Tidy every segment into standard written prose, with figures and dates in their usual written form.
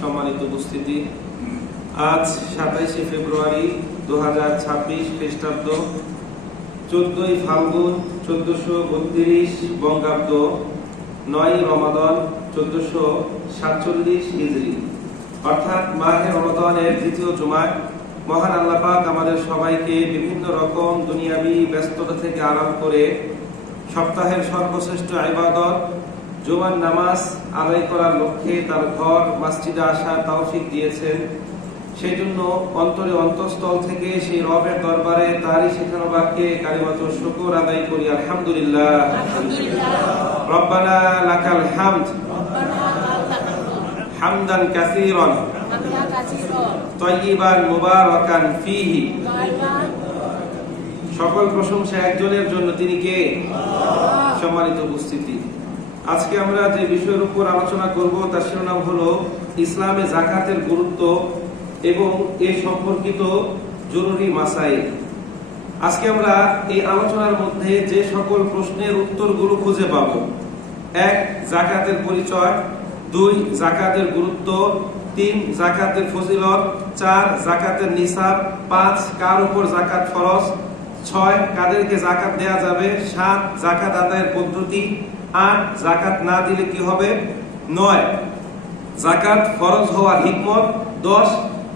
সম্মানিত উপস্থিতি, আজ 27শে ফেব্রুয়ারি 2026 খ্রিস্টাব্দ, 14ই ফাল্গুন 1432 বঙ্গাব্দ, 9 রমাদান 1447 হিজরি, অর্থাৎ মাহে রমাদানের দ্বিতীয় জুমায় মহান আল্লাহ পাক আমাদের সবাইকে বিভিন্ন রকম দুনিয়াবী ব্যস্ততা থেকে আরাম করে সপ্তাহের সর্বশ্রেষ্ঠ ইবাদত জুমার নামাজ আদায় করার লক্ষ্যে তার ঘর মসজিদে আসার তৌফিক দিয়েছেন। সেই জন্য অন্তরে অন্তঃস্থল থেকে সেই রবের দরবারে তারই শেখানো বাক্যে কালিমাতুশ শুকর আদায় করি, আলহামদুলিল্লাহ। রব্বানা লাকাল হামদ হামদান কাসীরান তাইয়িবান মুবারাকান ফীহি। সকল প্রশংসা একজনের জন্য, তিনি কে? সম্মানিত উপস্থিতি, আজকে আমরা যে বিষয়ের উপর আলোচনা করব তার শিরোনাম হলো ইসলামে যাকাতের গুরুত্ব এবং এ সম্পর্কিত জরুরি মাসাইল। আজকে আমরা এই আলোচনার মধ্যে যে সকল প্রশ্নের উত্তরগুলো খুঁজে পাবো: 1. যাকাতের পরিচয়, 2. যাকাতের গুরুত্ব, 3. যাকাতের ফজিলত, 4. যাকাতের নিসাব, 5. কার উপর যাকাত ফরজ, 6. কাদেরকে যাকাত দেয়া যাবে, 7. যাকাত আদায়ের পদ্ধতি, 8. যাকাত না দিলে কি হবে, 9. যাকাত ফরজ হওয়ার হিকমত, 10.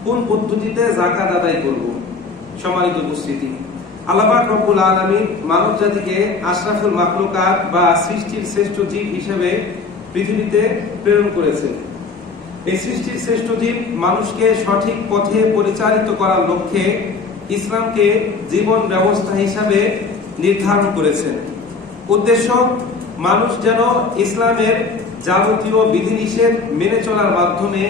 কোন পদ্ধতিতে যাকাত আদায় করব। সম্মানিত উপস্থিতি, আল্লাহ পাক রব্বুল আলামিন মানব জাতিকে আশরাফুল মাখলুকাত বা সৃষ্টির শ্রেষ্ঠ জীব হিসেবে পৃথিবীতে প্রেরণ করেছেন। এই সৃষ্টির শ্রেষ্ঠ জীব মানুষকে সঠিক পথে পরিচালিত করার লক্ষ্যে ইসলামকে জীবন ব্যবস্থা হিসাবে নির্ধারণ করেছেন। উদ্দেশ্য, মানুষ যেন ইসলামের যাবতীয় বিধিনিষেধ মেনে চলার মাধ্যমে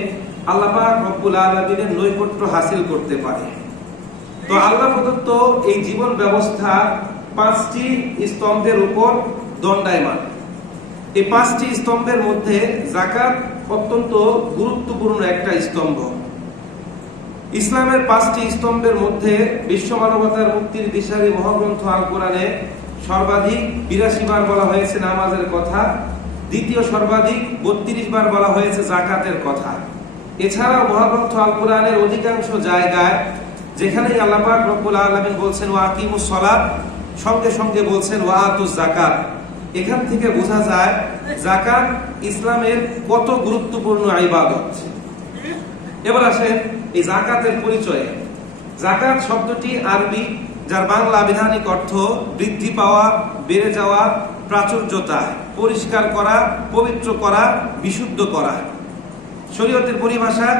আল্লাহ পাক রব্বুল আলামিনের নৈকট্য হাসিল করতে পারে। তো আল্লাহ প্রদত্ত এই জীবন ব্যবস্থা 5টি স্তম্ভের উপর দণ্ডায়মান। এই 5টি স্তম্ভের মধ্যে যাকাত অত্যন্ত গুরুত্বপূর্ণ একটা স্তম্ভ। ইসলামের 5টি স্তম্ভের মধ্যে বিশ্ব মানবতার মুক্তির দিশারি মহাগ্রন্থ আল কোরআনে সর্বাধিক 82 বার বলা হয়েছে নামাজের কথা, দ্বিতীয় সর্বাধিক 32 বার বলা হয়েছে যাকাতের কথা। এছাড়াও মহাগ্রন্থ আল কোরআনের অধিকাংশ জায়গায় যেখানেই আল্লাহ পাক রব্বুল আলামিন বলছেন ওয়া আকিমুস সালাত, সঙ্গে সঙ্গে বলছেন ওয়া আতুজ যাকাত। এখান থেকে বোঝা যায় যাকাত ইসলামের কত গুরুত্বপূর্ণ ইবাদত। এবার আসেন এই যাকাতের পরিচয়ে। যাকাত শব্দটি আরবি, যার বাংলা আবিধানিক অর্থ বৃদ্ধি পাওয়া, বেড়ে যাওয়া, প্রাচুর্যতা, পরিষ্কার করা, পবিত্র করা, বিশুদ্ধ করা। শরীয়তের পরিভাষায়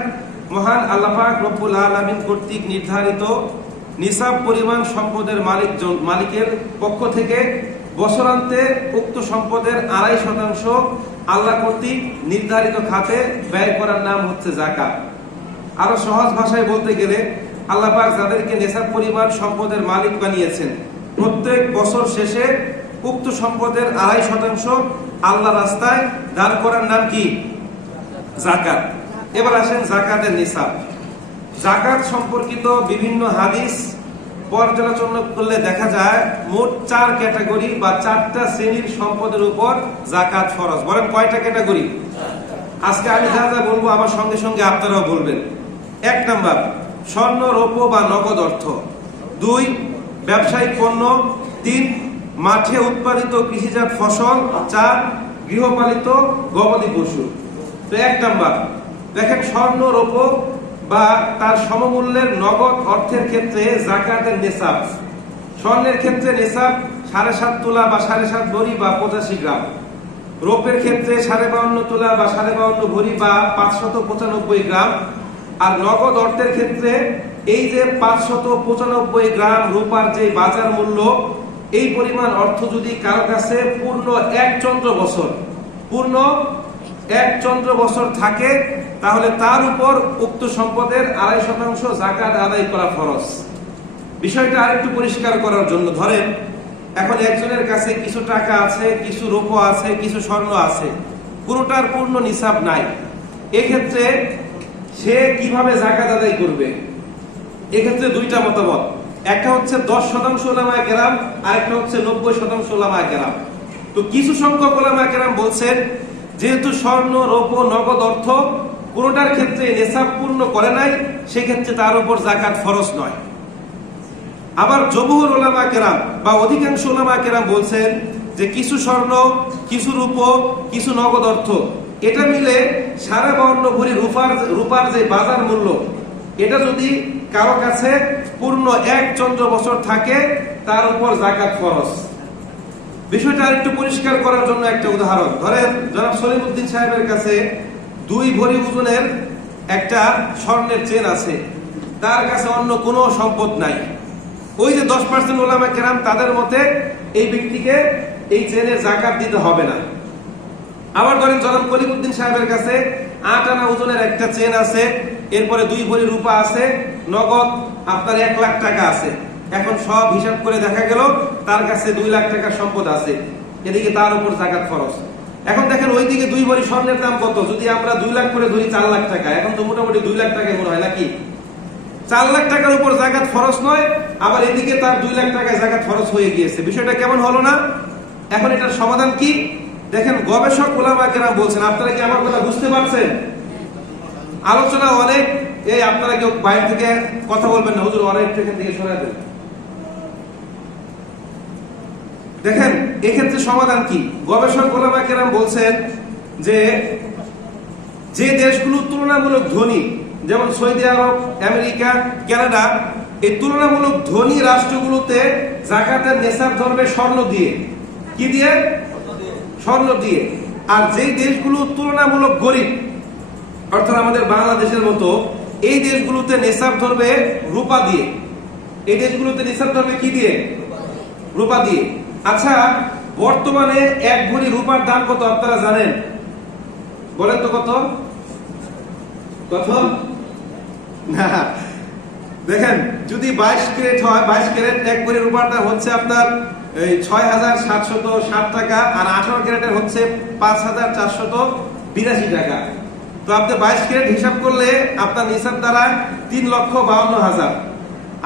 মহান আল্লাহ পাক রব্বুল আলামিন কর্তৃক নির্ধারিত নিসাব পরিমাণ সম্পদের মালিকের পক্ষ থেকে বছরান্তে উক্ত সম্পদের 2.5% আল্লাহ কর্তৃক নির্ধারিত খাতে ব্যয় করার নাম হচ্ছে যাকাত। আরো সহজ ভাষায় বলতে গেলে আল্লাহ পাক যাদেরকে নিসাব পরিমাণ সম্পদের মালিক বানিয়েছেন, প্রত্যেক বছর শেষে উক্ত সম্পদের 2.5% আল্লাহ রাস্তায় দান করার নাম কি? যাকাত। এবার আসেন যাকাতের নিসাব। যাকাত সম্পর্কিত বিভিন্ন হাদিস পর্যালোচনা করলে দেখা যায় মোট 4 ক্যাটাগরি বা 4টা শ্রেণীর সম্পদের উপর যাকাত ফরজ। বলেন কয়টা ক্যাটাগরি? আজকে আমি যা যা বলবো আমার সঙ্গে সঙ্গে আপনারাও বলবেন। 1 নাম্বার স্বর্ণ, রৌপ্য বা নগদ অর্থ। 2 ব্যবসায়িক পণ্য। 3 মাঠে উৎপাদিত কৃষিজাত ফসল। 4 গৃহপালিত গবাদি পশু। তো 1 নাম্বার দেখেন, স্বর্ণ, রৌপ্য বা তার সমমূল্যের নগদ অর্থের ক্ষেত্রে যাকাতের নিসাব। স্বর্ণের ক্ষেত্রে নিসাব 7.5 তোলা বা 7.5 ভরি বা 85 গ্রাম। রৌপ্যের ক্ষেত্রে 52.5 তোলা বা 52.5 ভরি বা 595 গ্রাম। আর নগদ অর্থের ক্ষেত্রে এই যে 595 গ্রাম রূপার যে বাজার মূল্য, এই পরিমাণ অর্থ যদি কারো কাছে পূর্ণ 1 চন্দ্র বছর থাকে, তাহলে তার উপর উক্ত সম্পদের 2.5% যাকাত আদায় করা ফরজ। বিষয়টা আরেকটু পরিষ্কার করার জন্য, ধরেন এখন একজনের কাছে কিছু টাকা আছে, কিছু রৌপ্য আছে, কিছু স্বর্ণ আছে, পুরোটার পূর্ণ নিসাব নাই। এক্ষেত্রে সে কিভাবে যাকাত আদায় করবে? এক্ষেত্রে 2টা মতামত। একটা হচ্ছে 10% উলামায়ে কেরাম, আর একটা হচ্ছে 90% উলামায়ে কেরাম। তো কিছু সংখ্যক উলামায়ে কেরাম বলছেন যেহেতু স্বর্ণ, রৌপ্য, নগদ অর্থ কোনটার ক্ষেত্রে নেশাব পূর্ণ করে নাই, সেক্ষেত্রে তার উপর যাকাত ফরজ নয়। আবার জমহুর উলামা কেরাম বা অধিকাংশ উলামা কেরাম বলছেন যে কিছু স্বর্ণ, কিছু রূপ, কিছু নগদ অর্থ, এটা মিলে 52 ভরি রূপার যে বাজার মূল্য, এটা যদি কারো কাছে পূর্ণ 1 চন্দ্র বছর থাকে, তার উপর যাকাত ফরজ। বিষয়টা আরেকটু পরিষ্কার করার জন্য একটা উদাহরণ ধরেন, জনাব সলিমউদ্দিন সাহেবের কাছে 2 ভরি ওজনের একটা স্বর্ণের চেন আছে, তার কাছে অন্য কোনো সম্পদ নাই। ওই যে 10% উলামা কেরাম, তাদের মতে এই ব্যক্তিকে এই চেনের যাকাত দিতে হবে না। আবার ধরেন জনাব কলিমউদ্দিন সাহেবের কাছে 8 আনা ওজনের একটা চেন আছে, এরপরে 2 ভরি রূপা আছে, নগদ আপনার 1 লাখ টাকা আছে। এখন সব হিসাব করে দেখা গেল তার কাছে 2 লাখ টাকার সম্পদ আছে, এদিকে তার উপর যাকাত ফরজ। এখন দেখেন ওইদিকে 2 ভরি স্বর্ণের দাম কত, যদি আমরা 2 লাখ করে ধরি 4 লাখ টাকা, এখন তো মোটামুটি 2 লাখ টাকা মনে হয় নাকি? 4 লাখ টাকার উপর যাকাত ফরজ নয়, আবার এদিকে তার 2 লাখ টাকায় যাকাত ফরজ হয়ে গিয়েছে। বিষয়টা কেমন হলো না? এখন এটার সমাধান কি? দেখেন গবেষক উলামা কেরাম বলছেন, আপনারা কি আমার কথা বুঝতে পারছেন? আলোচনা অনেক, এই আপনারা কেউ বাইরে থেকে কথা বলবেন না, হুজুর অনেক এখান থেকে সরে দেন। দেখেন এক্ষেত্রে সমাধান কি? গবেষক উলামা কেরাম বলছেন যে যে দেশগুলো তুলনামূলক ধনী, যেমন সৌদি আরব, আমেরিকা, কানাডা, এই তুলনামূলক ধনী রাষ্ট্রগুলোতে যাকাতের নেশাব ধরবে স্বর্ণ দিয়ে। কি দিয়ে? স্বর্ণ দিয়ে। আর যেই দেশগুলো তুলনামূলক গরিব, অর্থাৎ আমাদের বাংলাদেশের মতো, এই দেশগুলোতে নেশাব ধরবে রূপা দিয়ে। এই দেশগুলোতে নেশাব ধরবে কি দিয়ে? রূপা দিয়ে। আচ্ছা, বর্তমানে 1 ভরি রূপার দাম কত আপনারা জানেন? বলেন তো কত? কত না, দেখেন যদি 22 ক্যারেট হয়, 22 ক্যারেট 1 ভরি রূপার দাম হচ্ছে আপনার 6,760 টাকা, আর 18 ক্যারেটের হচ্ছে 5,482 টাকা। তো আপনি 22 ক্যারেট হিসাব করলে আপনার নিসাব দ্বারা 3,52,000,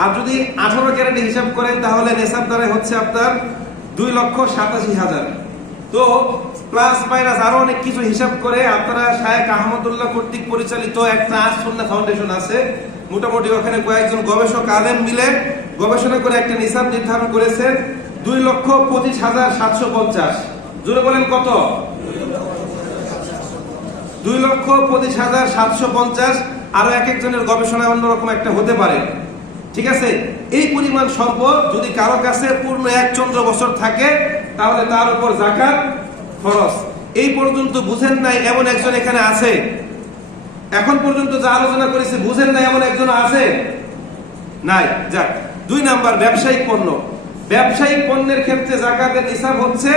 আর যদি 18 ক্যারেটে হিসাব করেন তাহলে নিসাব দ্বারা হচ্ছে আপনার 2,87,000। তো প্লাস মাইনাস আরো অনেক কিছু হিসাব করে আপনারা শায়েখ আহমদুল্লাহ কর্তৃক পরিচালিত একটা আস-সুন্নাহ ফাউন্ডেশন আছে, মোটামুটি ওখানে কয়েকজন গবেষক আলেম মিলে গবেষণা করে একটা নিসাব নির্ধারণ করেছেন 2,25,750। জোরে বলেন কত? 2,25,750। আরো এক একজনের গবেষণায় অন্যরকম একটা হতে পারে, ঠিক আছে? এই পরিমাণ সম্পদ যদি কারো কাছে পূর্ণ 1 চন্দ্র বছর থাকে, তাহলে তার উপর যাকাত ফরজ। এই পর্যন্ত বুঝেন নাই এমন একজন এখানে আছে? এখন পর্যন্ত যা আলোচনা করেছে বুঝেন নাই এমন একজন আছে? নাই। যাক, 2 নাম্বার ব্যবসায়িক পণ্য। ব্যবসায়িক পণ্যের ক্ষেত্রে যাকাতের নিসাব হচ্ছে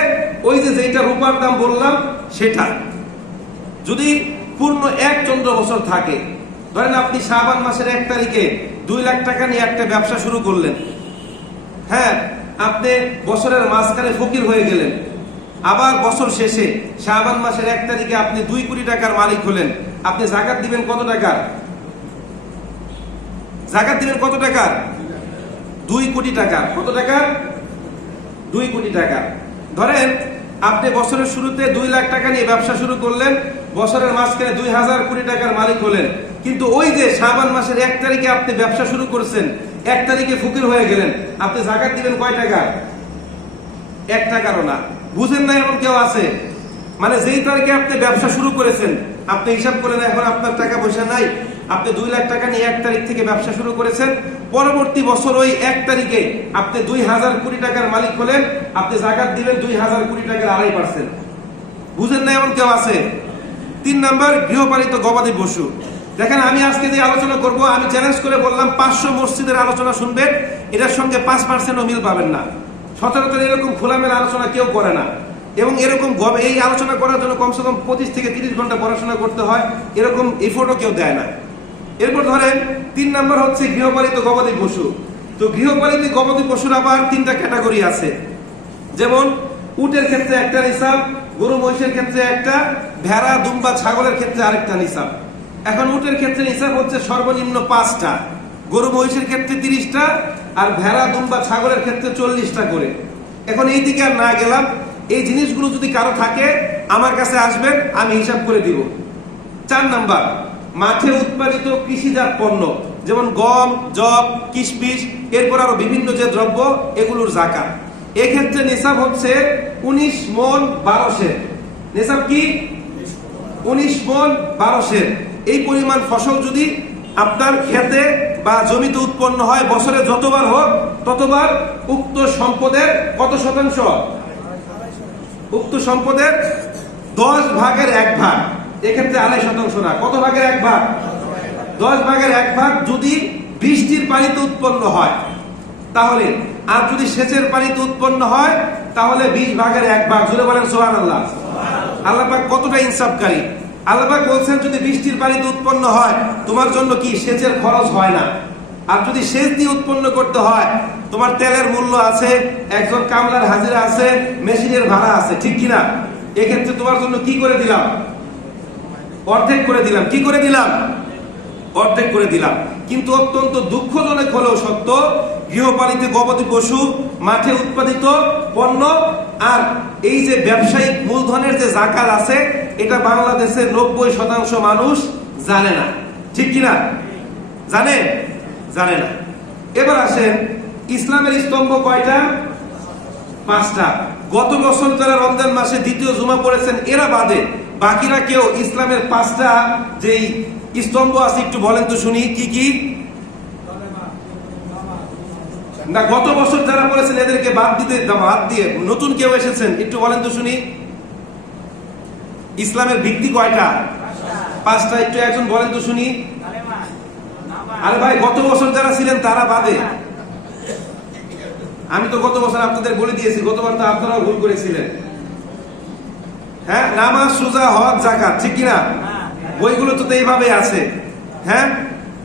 ওই যে যেটা রূপার দাম বললাম সেটা, যদি পূর্ণ 1 চন্দ্র বছর থাকে। ধরেন আপনি শাবান মাসের 1 তারিখে 2 লাখ টাকা নিয়ে একটা ব্যবসা শুরু করলেন। হ্যাঁ, আপনি বছরের মাঝখানে ফকির হয়ে গেলেন। আবার বছর শেষে শাবান মাসের 1 তারিখে আপনি 2 কোটি টাকার মালিক হলেন। আপনি যাকাত দিবেন কত টাকার? যাকাত দিবেন কত টাকার? 2 কোটি টাকা। কত টাকা? 2 কোটি টাকা। ধরেন আপনি বছরের শুরুতে 2 লাখ টাকা নিয়ে ব্যবসা শুরু করলেন, বছরের মাঝখানে 2,000 কোটি টাকার মালিক হলেন। কিন্তু ওই যে শাবান মাসের 1 তারিখে আপনি ব্যবসা শুরু করেছেন, 1 তারিখে ফকির হয়ে গেলেন, আপনি যাকাত দিবেন কয় টাকা? 1 টাকারও না। বুঝেন না এমন কেউ আছে? মানে যেই তারিখে আপনি ব্যবসা শুরু করেছেন, আপনি হিসাব করেন এখন আপনার টাকা পয়সা নাই, আপনি 2 লাখ টাকা নিয়ে 1 তারিখ থেকে ব্যবসা শুরু করেছেন, পরবর্তী বছর ওই 1 তারিখে আপনি 2,000 কোটি টাকার মালিক হলেন, আপনি যাকাত দিবেন 2,000 কোটি টাকার 2.5%। বুঝেন না এমন কেউ আছে? 3 নাম্বার গৃহপালিত গবাদি পশু। দেখেন আমি আজকে যে আলোচনা করব, আমি চ্যালেঞ্জ করে বললাম 500 মসজিদের আলোচনা শুনবেন, এটার সঙ্গে 5%ও মিল পাবেন না। সচরাচর এরকম খোলামেলা আলোচনা কেউ করে না, এবং এরকম এই আলোচনা করার জন্য কমসে কম 25 থেকে 30 ঘন্টা পড়াশোনা করতে হয়, এরকম এফোর্টও কেউ দেয় না। এরপর ধরেন 3 নাম্বার হচ্ছে গৃহপালিত গবাদি পশু। তো গৃহপালিত গবাদি পশুর আবার 3টা ক্যাটাগরি আছে, যেমন উটের ক্ষেত্রে একটা নিসাব, গরু মহিষের ক্ষেত্রে একটা, ভেড়া দুম্বা ছাগলের ক্ষেত্রে আরেকটা নিসাব। এখন উটের ক্ষেত্রে নিসাব হচ্ছে সর্বনিম্ন 5টা, গরু মহিষের ক্ষেত্রে 30টা, আর ভেড়া দুম্বা ছাগলের ক্ষেত্রে 40টা করে। এখন এই দিকে আর না গেলাম, এই জিনিসগুলো যদি কারো থাকে আমার কাছে আসবেন, আমি হিসাব করে দিব। 4 নাম্বার মাঠে উৎপাদিত কৃষিজাত পণ্য যেমন গম, যব, কিশমিশ, এরপর আরো বিভিন্ন যে দ্রব্য, এগুলোর যাকাত। এক্ষেত্রে নিসাব হচ্ছে 19 মণ 12 সের। নিসাব কি? 19 মণ 12 সের। এই পরিমাণ ফসল যদি আপনার ক্ষেতে বা জমিতে উৎপন্ন হয়, বছরে যতবার হোক ততবার উক্ত সম্পদের কত শতাংশ? উক্ত সম্পদের 10 ভাগের 1 ভাগ। এক্ষেত্রে 2.5% না, কত ভাগের 1 ভাগ? 10 ভাগের 1 ভাগ যদি বৃষ্টির পানিতে উৎপন্ন হয় তাহলে, আর যদি সেচের পানিতে উৎপন্ন হয় তাহলে 20 ভাগের 1 ভাগ। জোরে বলেন সুবহানাল্লাহ। আল্লাহ পাক কতটা ইনসাফকারী। আল্লাহ পাক বলছেন যদি বৃষ্টির পানিতে উৎপন্ন হয় তোমার জন্য কি সেচের খরচ হয় না, আর যদি সেচ দিয়ে উৎপন্ন করতে হয় তোমার তেলের মূল্য আছে, একজন কামলার হাজিরা আছে, মেশিনের ভাড়া আছে, ঠিক কিনা? এক্ষেত্রে তোমার জন্য কি করে দিলাম? অর্ধেক করে দিলাম। কি করে দিলাম? অর্ধেক করে দিলাম। কিন্তু অত্যন্ত দুঃখজনক হলেও সত্য, গৃহপালিত গবাদি পশু, মাঠে উৎপাদিত পণ্য আর এই যে ব্যবসায়িক মূলধনের যে যাকাত আছে, এটা বাংলাদেশের 90% মানুষ জানে না, ঠিক কিনা? জানে? জানে না। এবার আসেন, ইসলামের স্তম্ভ কয়টা? 5টা। গত বছর যারা রমজান মাসে দ্বিতীয় জুমা পড়েছেন এরা বাদে বাকিরা কেউ ইসলামের 5টা যেই স্তম্ভ আছে একটু বলেন তো শুনি, কি কি? না, গত বছর যারা পড়েছেন এদেরকে বাদ দিয়ে নতুন কেউ এসেছেন, একটু বলেন তো শুনি। ইসলামের ভিত্তি কয়টা? 5টা। একটু একজন বলেন তো শুনি। আরে ভাই, গত বছর যারা ছিলেন তারা বাদে। আমি তো গত বছর আপনাদের বলে দিয়েছি, গতবার তো আপনারাও ভুল করেছিলেন। হ্যাঁ, নামাজ, রোজা, হজ, যাকাত, ঠিক কিনা? বইগুলো তো এইভাবে আছে। হ্যাঁ,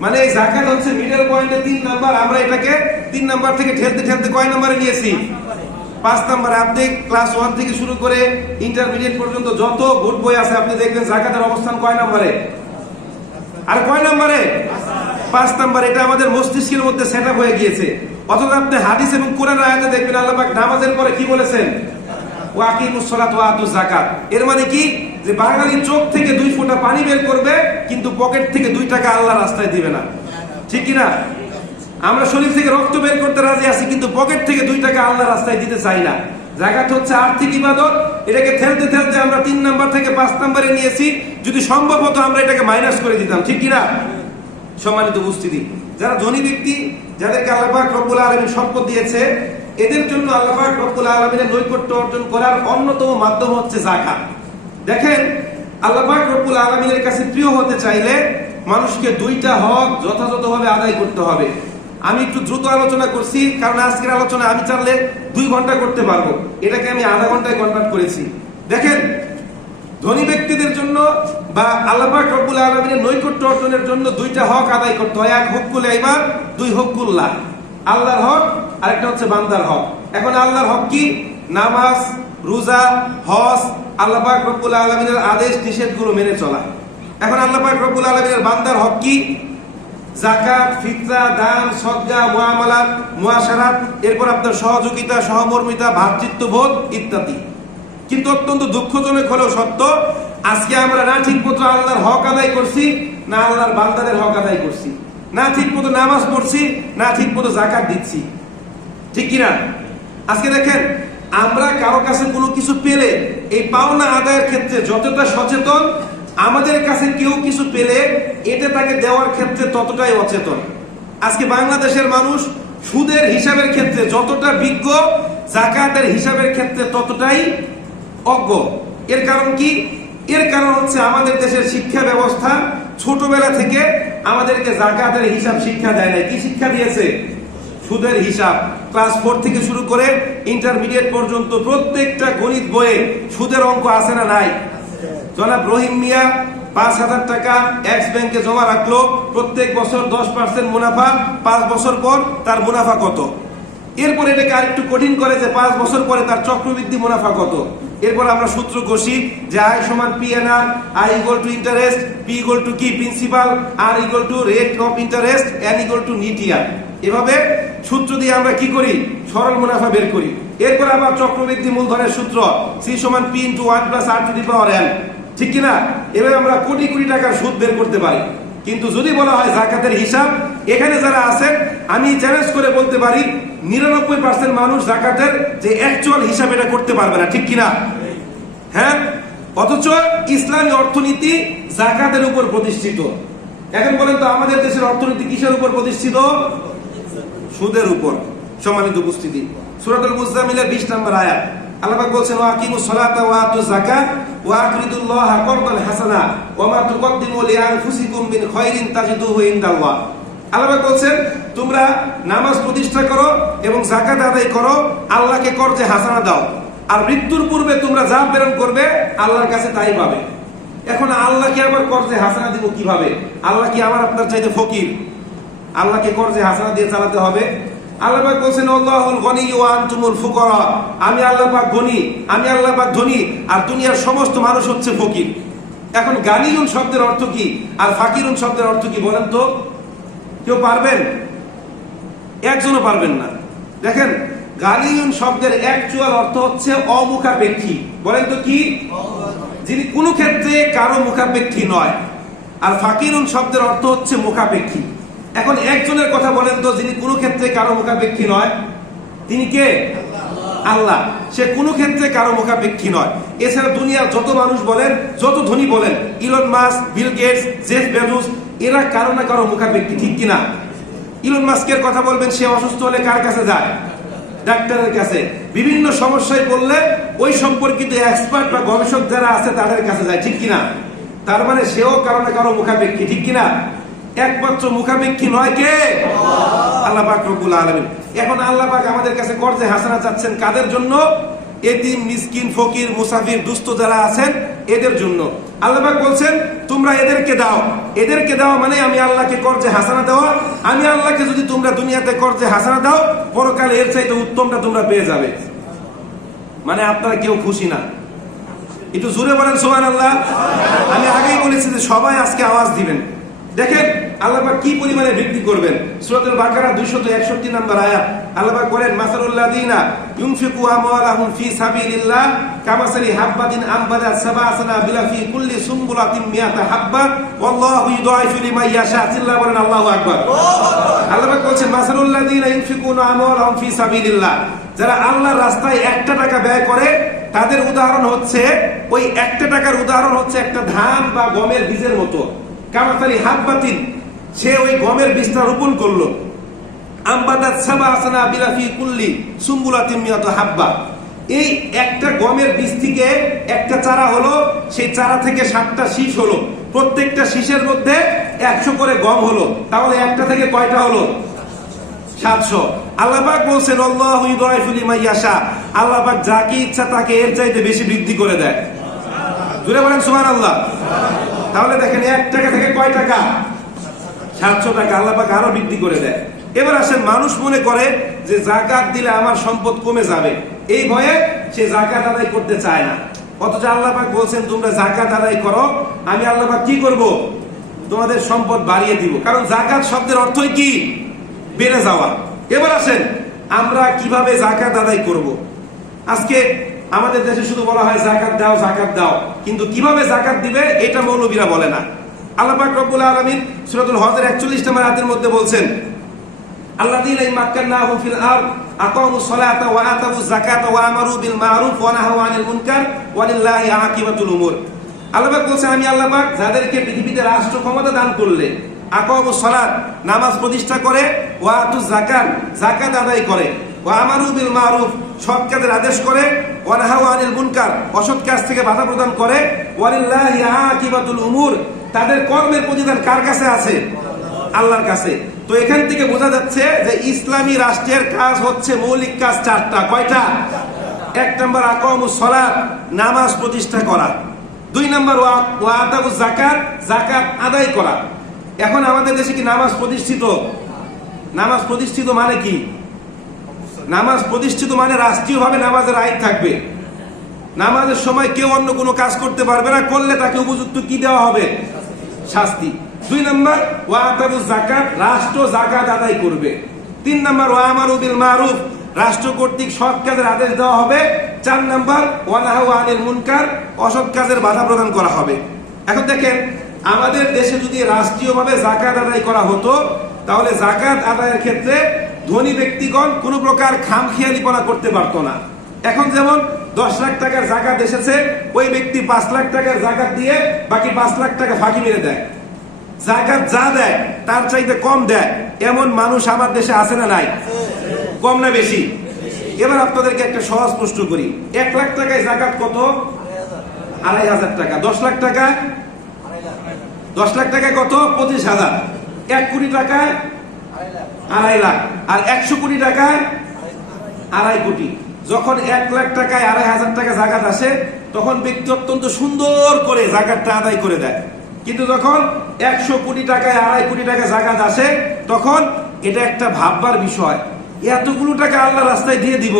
মানে এই যাকাত হচ্ছে মিডল পয়েন্টে 3 নাম্বার। আমরা এটাকে 3 নাম্বার থেকে ঠেলতে ঠেলতে কয় নাম্বারে নিয়েছি? 5 নাম্বারে। আপনি ক্লাস 1 থেকে শুরু করে ইন্টারমিডিয়েট পর্যন্ত যত বোর্ড বই আছে আপনি দেখবেন যাকাতের অবস্থান কয় নাম্বারে? আর কয় নাম্বারে? 5 নাম্বার। এটা আমাদের মস্তিষ্কের মধ্যে সেট আপ হয়ে গিয়েছে। অথবা আপনি হাদিস এবং কোরআনের আয়াতে দেখবেন আল্লাহ পাক নামাজের পরে কি বলেছেন? ওয়া আকিমুস সালাত ওয়া আতুজ যাকাত। এর মানে কি? যে বাঙালি চোখ থেকে 2 ফোঁটা পানি বের করবে কিন্তু পকেট থেকে 2 টাকা আল্লাহর রাস্তায় দিবে না, ঠিক কি না? আমরা শরীর থেকে রক্ত বের করতে রাজি আছি কিন্তু পকেট থেকে 2 টাকা আল্লাহর রাস্তায় দিতে চাই না। যাকাত হচ্ছে আর্থিক ইবাদত। এটাকে ঠেলতে ঠেলতে আমরা 3 নাম্বার থেকে 5 নাম্বারে নিয়েছি। যদি সম্ভব হতো আমরা এটাকে মাইনাস করে দিতাম, ঠিক কি না? সম্মানিত উপস্থিতি, যারা ধনী ব্যক্তি, যাদেরকে আল্লাহ পাক রব্বুল আলামিন সম্পদ দিয়েছে, এদের জন্য আল্লাহ পাক রব্বুল আলামিনের নৈকট্য অর্জন করার অন্যতম মাধ্যম হচ্ছে যাকাত। দেখেন, আল্লাহ পাক রব্বুল আলামিনের কাছে প্রিয় হতে চাইলে মানুষকে 2টা হক যথাযথভাবে আদায় করতে হবে। আমি একটু দ্রুত আলোচনা করছি কারণ আজকের আলোচনা আমি চাইলে 2 ঘন্টা করতে পারবো, এটাকে আমি আধা ঘন্টায় কনভার্ট করেছি। দেখেন, ধনী ব্যক্তিদের জন্য বা আল্লাহ পাক রব্বুল আলামিনের নৈকট্য অর্জনের জন্য 2টা হক আদায় করতে হয়। 1 হকুল ইবাদ, 2 হকুল্লাহ। আল্লাহর হক আর একটা হচ্ছে বান্দার হক। এখন আল্লাহর হক কি? নামাজ, রোজা, হজ, আল্লাহ পাক রব্বুল আলামিনের আদেশ নিষেধগুলো মেনে চলা। এখন আল্লাহ পাক রব্বুল আলামিনের বান্দার হক কি? যাকাত, ফিতরা, দান, সদকা, মুআমালাত, মুআশারাত, এরপর আপনার সহযোগিতা, সহমর্মিতা, ভ্রাতৃত্ববোধ ইত্যাদি। কিন্তু অত্যন্ত দুঃখজনক হলেও সত্য, আজকে আমরা না ঠিক মতো আল্লাহর হক আদায় করছি, না আল্লাহর বান্দাদের হক আদায় করছি, না ঠিক মতো নামাজ পড়ছি, না ঠিক মতো যাকাত দিচ্ছি, ঠিক কিনা? আজকে দেখেন, আমরা কারো কাছে কোনো কিছু পেলে এই পাওনা আদায়ের ক্ষেত্রে যতটা সচেতন, আমাদের কাছে কেউ কিছু পেলে এটা তাকে দেওয়ার ক্ষেত্রে ততটাই অচেতন। আজকে বাংলাদেশের মানুষ সুদের হিসাবের ক্ষেত্রে যতটা বিজ্ঞ, যাকাতের হিসাবের ক্ষেত্রে ততটাই অজ্ঞ। এর কারণ কি? এর কারণ হচ্ছে আমাদের দেশের শিক্ষা ব্যবস্থা ছোটবেলা থেকে আমাদেরকে যাকাতের হিসাব শিক্ষা দেয় নাই। কি শিক্ষা দিয়েছে? সুদের হিসাব। ক্লাস 4 থেকে শুরু করে ইন্টারমিডিয়েট পর্যন্ত প্রত্যেকটা গণিত বইয়ে সুদের অঙ্ক আছে না নাই? জনাব রহিম মিয়া 5,000 টাকা এক্স ব্যাংকে জমা রাখলো, প্রত্যেক বছর 10% মুনাফা, 5 বছর পর তার মুনাফা কত? এরপর এটাকে আরেকটু কঠিন করে যে 5 বছর পরে তার চক্রবৃদ্ধি মুনাফা কত। এরপর আমরা সূত্র কষি যে আই সমান P N R, I equal to interest, P equal to কি principal, R equal to rate of interest, N equal to net year. এভাবে সূত্র দিয়ে আমরা কি করি? সরল মুনাফা বের করি। এরপর আবার চক্রবৃদ্ধি মূলধনের সূত্র সি সমান P into 1 plus r to the power n. ঠিক কিনা? এভাবে আমরা কোটি কোটি টাকার সুদ বের করতে পারি। কিন্তু যদি বলা হয় যাকাতের হিসাব, এখানে যারা আছেন আমি চ্যালেঞ্জ করে বলতে পারি 99% মানুষ যাকাতের যে অ্যাকচুয়াল হিসাব এটা করতে পারবে না। ঠিক কিনা? হ্যাঁ, অথচ ইসলামী অর্থনীতি যাকাতের উপর প্রতিষ্ঠিত। এখন বলেন তো আমাদের দেশের অর্থনীতি কিসের উপর প্রতিষ্ঠিত? সুদের উপর। সম্মানিত উপস্থিতি, সূরাতুল মুজাম্মিলের 20 নম্বর আয়াত আল্লাহ পাক বলছেন ওয়া আকিমুস সালাতা ওয়া আতুজ যাকাত ওয়া আকরিদুল্লাহা করদান হাসানা ওয়া মা তুকদ্দিমু লিআনফুসিকুম মিন খায়রিন তাজিদুহু ইনদাল্লাহ। আল্লাহ পাক বলছেন তোমরা নামাজ প্রতিষ্ঠা করো এবং যাকাত আদায় করো, আল্লাহকে কর্জে হাসানা দাও, আর মৃত্যুর পূর্বে তোমরা যা প্রেরণ করবে আল্লাহর কাছে তাই পাবে। এখন আল্লাহকে আবার কর্জে হাসানা দিব কিভাবে? আল্লাহ কি আমার আপনার চাইতে ফকির? আল্লাহকে কর্জে হাসানা দিয়ে চালাতে হবে? আল্লাহ পাক বলেন আল্লাহুল গনি ওয়া আনতুমুল ফুকারা, আমি আল্লাহ পাক গনি, আমি আল্লাহ পাক ধনী, আর দুনিয়ার সমস্ত মানুষ হচ্ছে ফকির। এখন গানিউন শব্দের অর্থ কি আর ফাকিরুন শব্দের অর্থ কি বলেন তো? কেউ পারবেন? একজনও পারবেন না। দেখেন, গানিউন শব্দের অ্যাকচুয়াল অর্থ হচ্ছে অমুখাপেক্ষী। বলেন তো কি? যিনি কোনো ক্ষেত্রে কারো মুখাপেক্ষী নয়। আর ফাকিরুন শব্দের অর্থ হচ্ছে মুখাপেক্ষী। এখন একজনের কথা বলেন তো যিনি কোনো ক্ষেত্রে কারো মুখাপেক্ষী নয়, তিনি কে? আল্লাহ। সে কোনো ক্ষেত্রে কারো মুখাপেক্ষী নয়। এছাড়া দুনিয়ার যত মানুষ বলেন, যত ধনী বলেন, Elon Musk, Bill Gates, Jeff Bezos, এরা কারো না কারো মুখাপেক্ষী। ঠিক কিনা? ইলন মাস্কের কথা বলবেন, সে অসুস্থ হলে কার কাছে যায়? ডাক্তারের কাছে। বিভিন্ন সমস্যায় পড়লে ওই সম্পর্কিত এক্সপার্ট বা গবেষক যারা আছে তাদের কাছে যায়। ঠিক কিনা? তার মানে সেও কারো না কারো মুখাপেক্ষী। ঠিক কিনা? একমাত্র মুখাপেক্ষী নয় কে? আল্লাহ পাক রব্বুল আলামিন। এখন আল্লাহ পাক আমাদের কাছে কর্জে হাসানা চাচ্ছেন কাদের জন্য? এতিম, মিসকিন, ফকির, মুসাফির, দুস্থ যারা আছেন এদের জন্য। আল্লাহ পাক বলছেন তোমরা এদেরকে দাও। এদেরকে দাও মানে আমি আল্লাহকে কর্জে হাসানা দেওয়া। আমি আল্লাহকে যদি তোমরা দুনিয়াতে কর্জে হাসানা দাও, পরকালে এর চাইতে উত্তমটা তোমরা পেয়ে যাবে। মানে আপনারা কেউ খুশি না? একটু জোরে বলেন সুবহানাল্লাহ। আমি আগেই বলেছি যে সবাই আজকে আওয়াজ দিবেন। দেখেন আল্লাহ পাক কি পরিমাণে বৃদ্ধি করবেন। সূরাতুল বাকারা 261 নম্বর আয়াত আল্লাহ পাক বলেন মাসালুল্লাযিনা ইউনফিকু আমওয়ালাহুম ফি সাবিলিল্লাহ কামাসালি হাববাতিন আমবাদাত সাবআ সানাবিলা ফি কুল্লি সুমবুলাতিন মিয়াতা হাব্বা ওয়াল্লাহু ইউদাইফু লিমান ইয়াশা। আল্লাহ বলেন আল্লাহু আকবার। আল্লাহ পাক বলেন মাসালুল্লাযিনা ইউনফিকুনা আমওয়ালাহুম ফি সাবিলিল্লাহ, যারা আল্লাহর রাস্তায় একটা টাকা ব্যয় করে তাদের উদাহরণ হচ্ছে, ওই একটা টাকার উদাহরণ হচ্ছে একটা ধান বা গমের বীজের মতো। কামাসালি হাববাতিন, সে ওই গমের বীজটা রোপণ করলো। আমবাদাত সাবআ সানাবিলা ফি কুল্লি সুমবুলাতিন মিয়াতা হাব্বা, এই একটা গমের বীজ থেকে একটা চারা হলো, সেই চারা থেকে 7টা শীষ হলো, প্রত্যেকটা শীষের মধ্যে 100 করে গম হলো। তাহলে একটা থেকে কয়টা হলো? 700। আল্লাহ পাক বলেন আল্লাহু ইউদাইফু লিমান ইয়াশা, আল্লাহ পাক যাকে ইচ্ছা তাকে এর চাইতে বেশি বৃদ্ধি করে দেয়। জোরে বলেন সুবহানাল্লাহ। তাহলে দেখেন 1 টাকা থেকে কয় টাকা? 700 টাকা। আল্লাহ পাক আরো বৃদ্ধি করে দেয়। এবার আসেন, মানুষ মনে করে যে যাকাত দিলে আমার সম্পদ কমে যাবে, এই ভয়ে সে যাকাত আদায় করতে চায় না। অথচ আল্লাহ পাক বলছেন তোমরা যাকাত আদায় করো, আমি আল্লাহ পাক কি করব? তোমাদের সম্পদ বাড়িয়ে দিব। কারণ যাকাত শব্দের অর্থই কি? বেড়ে যাওয়া। এবার আসেন আমরা কিভাবে যাকাত আদায় করব। আজকে আমাদের দেশে শুধু বলা হয় যাকাত দাও, যাকাত দাও, কিন্তু কিভাবে যাকাত দিবে এটা মৌলবীরা বলে না। আল্লাহ পাক রব্বুল আলামিন সূরাতুল হজের 41 নম্বর আয়াতের মধ্যে বলছেন আল্লাযীনা ইমাক্কানাহুম ফিল আরদ আকামুস সালাতা ওয়া আতাবুজ যাকাতা ওয়া আমারু বিল মারুফ ওয়া নাহাউ আনিল মুনকার ওয়া লিল্লাহি আকিবাতুল উমুর। আল্লাহ পাক বলেন আমি আল্লাহ পাক যাদেরকে পৃথিবীতে রাষ্ট্র ক্ষমতা দান করলে, আকামুস সালাত, নামাজ প্রতিষ্ঠা করে, ওয়া আতুজ যাকাত, যাকাত আদায় করে, ওয়া আমারু বিল মারুফ, সৎ কাজের আদেশ করে, ওয়া নাহাউ আনিল মুনকার, অসৎ কাজ থেকে বাধা প্রদান করে, ওয়া লিল্লাহি আকিবাতুল উমুর, তাদের কর্মের প্রতিদান কার কাছে আছে? আল্লাহর কাছে। তো এখান থেকে বোঝা যাচ্ছে যে ইসলামী রাষ্ট্রের কাজ হচ্ছে মৌলিক কাজ 4টা। কয়টা? 1 নম্বর আকামুস সালাত, নামাজ প্রতিষ্ঠা করা। 2 নম্বর ওয়া আতাবুজ যাকাত, যাকাত আদায় করা। এখন আমাদের দেশে কি নামাজ প্রতিষ্ঠিত? নামাজ প্রতিষ্ঠিত মানে কি? নামাজ প্রতিষ্ঠিত মানে রাষ্ট্রীয়ভাবে নামাজের আইন থাকবে। নামাজের সময় কেউ অন্য কোনো কাজ করতে পারবে না, করলে তাকে উপযুক্ত কি দেওয়া হবে? শাস্তি। 2 নম্বর ওয়া আতাবুজ যাকাত, রাষ্ট্র যাকাত আদায় করবে। 3 নম্বর ওয়া আমারু বিল মারুফ, রাষ্ট্র কর্তৃক সৎ কাজের আদেশ দেওয়া হবে। 4 নাম্বার ওয়ানাহু আনিল মুনকার, অসৎ কাজের বাধা প্রদান করা হবে। এখন দেখেন, আমাদের দেশে যদি রাষ্ট্রীয়ভাবে যাকাত আদায় করা হতো, তাহলে যাকাত আদায়ের ক্ষেত্রে ধনী ব্যক্তিগণ কোনো প্রকার খামখেয়ালিপনা করতে পারতো না। এখন যেমন 10 লাখ টাকার যাকাত এসেছে, ওই ব্যক্তি 5 লাখ টাকার যাকাত দিয়ে বাকি 5 লাখ টাকা ফাঁকি মেরে দেয়। যাকাত যা দেয় তার চাইতে কম দেয়, এমন মানুষ আমার দেশে আছে না নাই? কম না বেশি? এবার আপনাদেরকে একটা সহজ প্রশ্ন করি, 1 লাখ টাকায় যাকাত কত? 2,500 টাকা। 10 লাখ টাকা? 10 লাখ টাকায় কত? 25,000। 1 কোটি টাকায় 2.5 লাখ, আর 100 কোটি টাকায় 2.5 কোটি। যখন 1 লাখ টাকায় 2,500 টাকা যাকাত আসে, তখন ব্যক্তি অত্যন্ত সুন্দর করে যাকাতটা আদায় করে দেয়। কিন্তু যখন 100 কোটি টাকায় 2.5 কোটি টাকা যাকাত আসে, তখন এটা একটা ভাববার বিষয়, এতগুলো টাকা আল্লাহ রাস্তায় দিয়ে দিব,